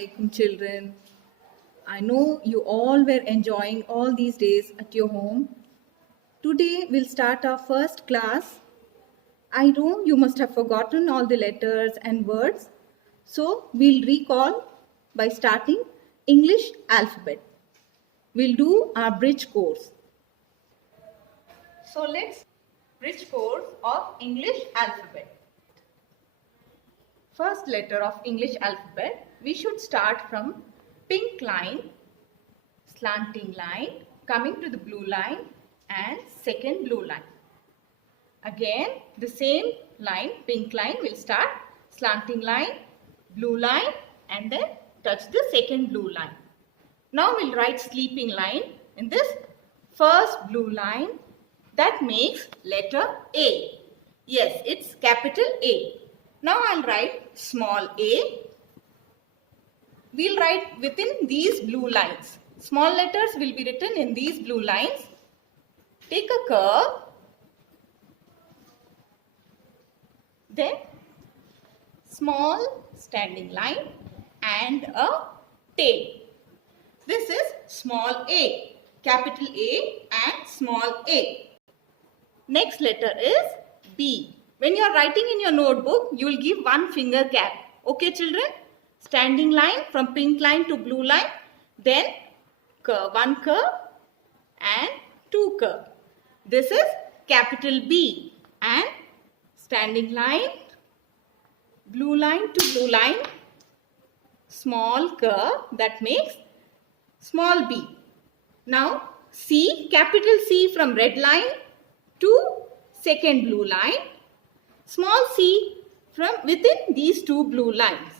Assalamualaikum children. I know you all were enjoying all these days at your home. Today we'll start our first class. I know you must have forgotten all the letters and words. So we'll recall by starting English alphabet. We'll do our bridge course. So let's bridge course of English alphabet. First letter of English alphabet, we should start from pink line, slanting line, coming to the blue line and second blue line. Again, the same line, pink line, will start slanting line, blue line and then touch the second blue line. Now we'll write sleeping line in this first blue line. That makes letter A. Yes, it's capital A. Now I'll write small a. We'll write within these blue lines. Small letters will be written in these blue lines. Take a curve. Then small standing line and a tail. This is small a, capital A and small a. Next letter is B. When you are writing in your notebook, you will give one finger gap. Okay children? Standing line from pink line to blue line. Then curve, one curve and two curve. This is capital B. And standing line, blue line to blue line, small curve, that makes small b. Now C, capital C from red line to second blue line. Small c from within these two blue lines.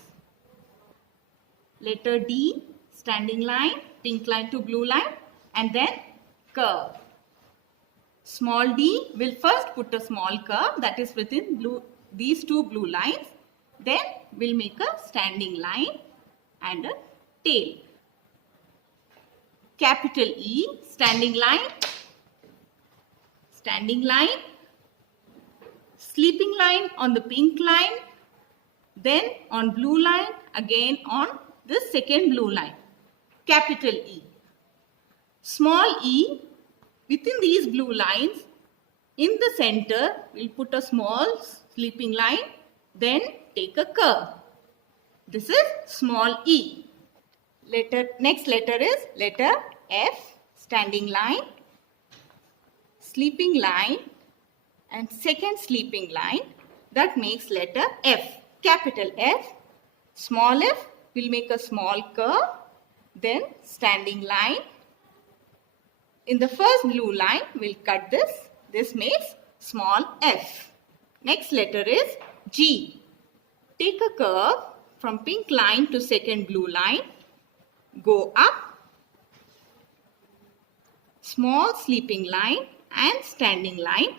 Letter D, standing line, pink line to blue line and then curve. Small d will first put a small curve that is within these two blue lines. Then we'll make a standing line and a tail. Capital E, standing line, sleeping line on the pink line, then on blue line, again on the second blue line. Capital E. Small e, within these blue lines, in the center, we'll put a small sleeping line, then take a curve. This is small e. Next letter is letter F, standing line, sleeping line and second sleeping line. That makes letter F, capital F. Small f will make a small curve, then standing line. In the first blue line, we'll cut this. This makes small f. Next letter is G. Take a curve from pink line to second blue line. Go up. Small sleeping line and standing line.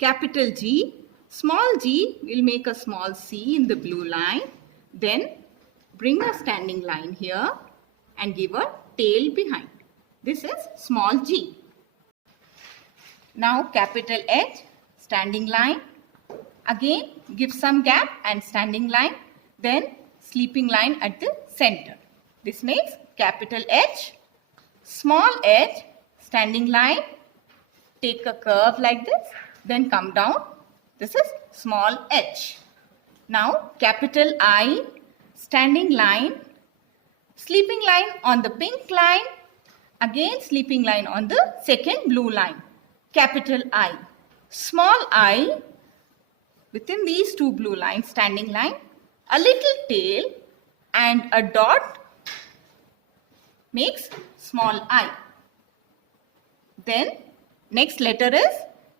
Capital G. Small g will make a small c in the blue line. Then bring a standing line here and give a tail behind. This is small g. Now capital H, standing line. Again give some gap and standing line. Then sleeping line at the center. This makes capital H. Small h, standing line. Take a curve like this. Then come down. This is small h. Now capital I, standing line, sleeping line on the pink line, again sleeping line on the second blue line. Capital I. Small I, within these two blue lines, standing line, a little tail and a dot makes small I. Then next letter is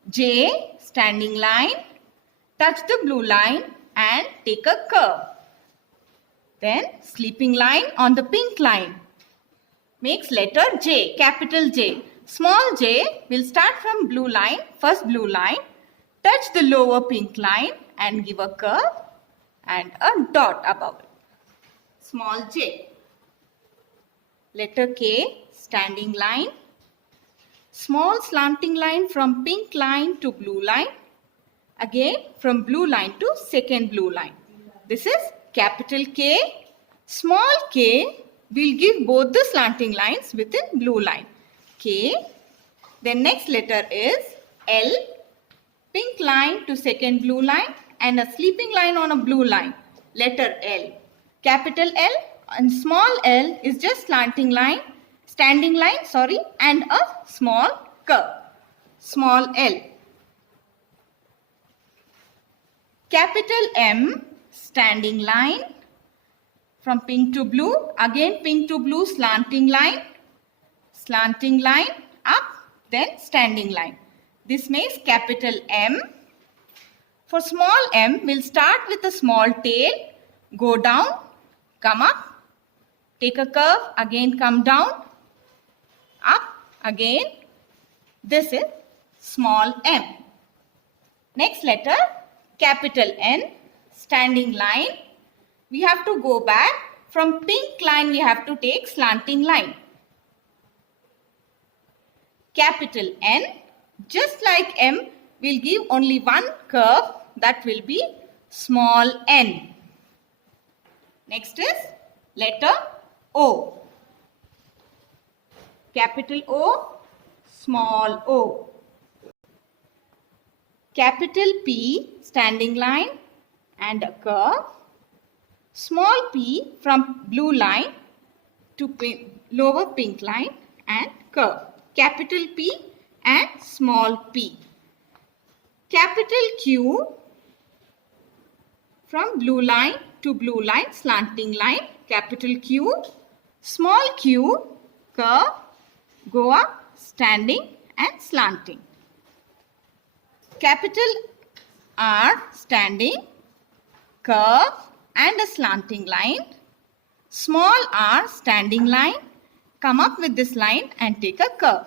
J, standing line, touch the blue line and take a curve. Then sleeping line on the pink line makes letter J, capital J. Small j will start from blue line, first blue line, touch the lower pink line and give a curve and a dot above it. Small j. Letter K, standing line. Small slanting line from pink line to blue line. Again from blue line to second blue line. This is capital K. Small k will give both the slanting lines within blue line. K. Then next letter is L. Pink line to second blue line and a sleeping line on a blue line. Letter L. Capital L and small l is just slanting line, standing line, and a small curve. Small l. Capital M, standing line from pink to blue. Again pink to blue, slanting line up, then standing line. This makes capital M. For small m, we'll start with a small tail, go down, come up, take a curve, again come down, up, again. This is small m. Next letter, capital N, standing line. We have to go back. From pink line, we have to take slanting line. Capital N, just like M, will give only one curve, that will be small n. Next is letter O. Capital O, small o. Capital P, standing line and a curve. Small p from blue line to lower pink line and curve. Capital P and small p. Capital Q from blue line to blue line, slanting line. Capital Q, small q, curve, go up, standing and slanting. Capital R, standing, curve and a slanting line. Small r, standing line, come up with this line and take a curve.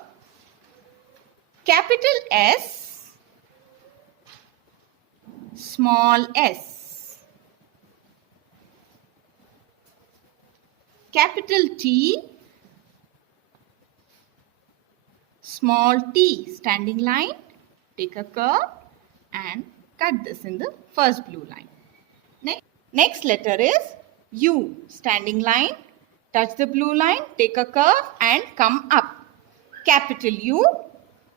Capital S, small s. Capital T, small t, standing line, take a curve and cut this in the first blue line. Next letter is U, standing line, touch the blue line, take a curve and come up. Capital U,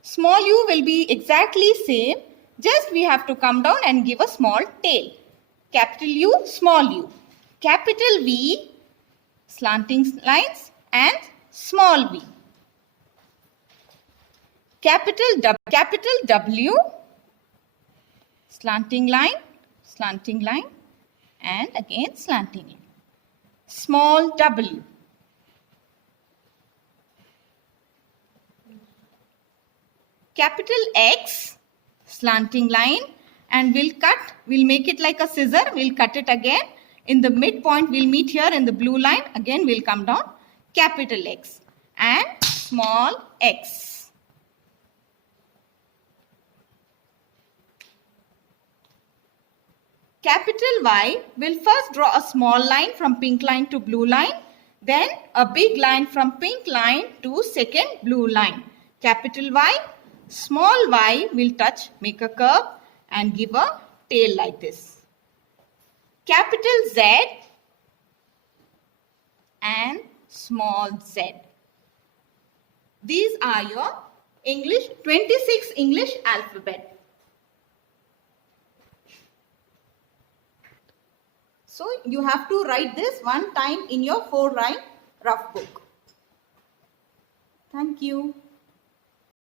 small u will be exactly same, just we have to come down and give a small tail. Capital U, small u. Capital V, slanting lines and small v. Capital W, slanting line and again slanting line. Small w. Capital X, slanting line, and we'll make it like a scissor, we'll cut it again. In the midpoint, we'll meet here in the blue line, again we'll come down. Capital X and small x. Capital Y, will first draw a small line from pink line to blue line, then a big line from pink line to second blue line. Capital Y, small y will touch, make a curve and give a tail like this. Capital Z and small z. These are your 26 English alphabet. So you have to write this one time in your 4-line rough book. Thank you.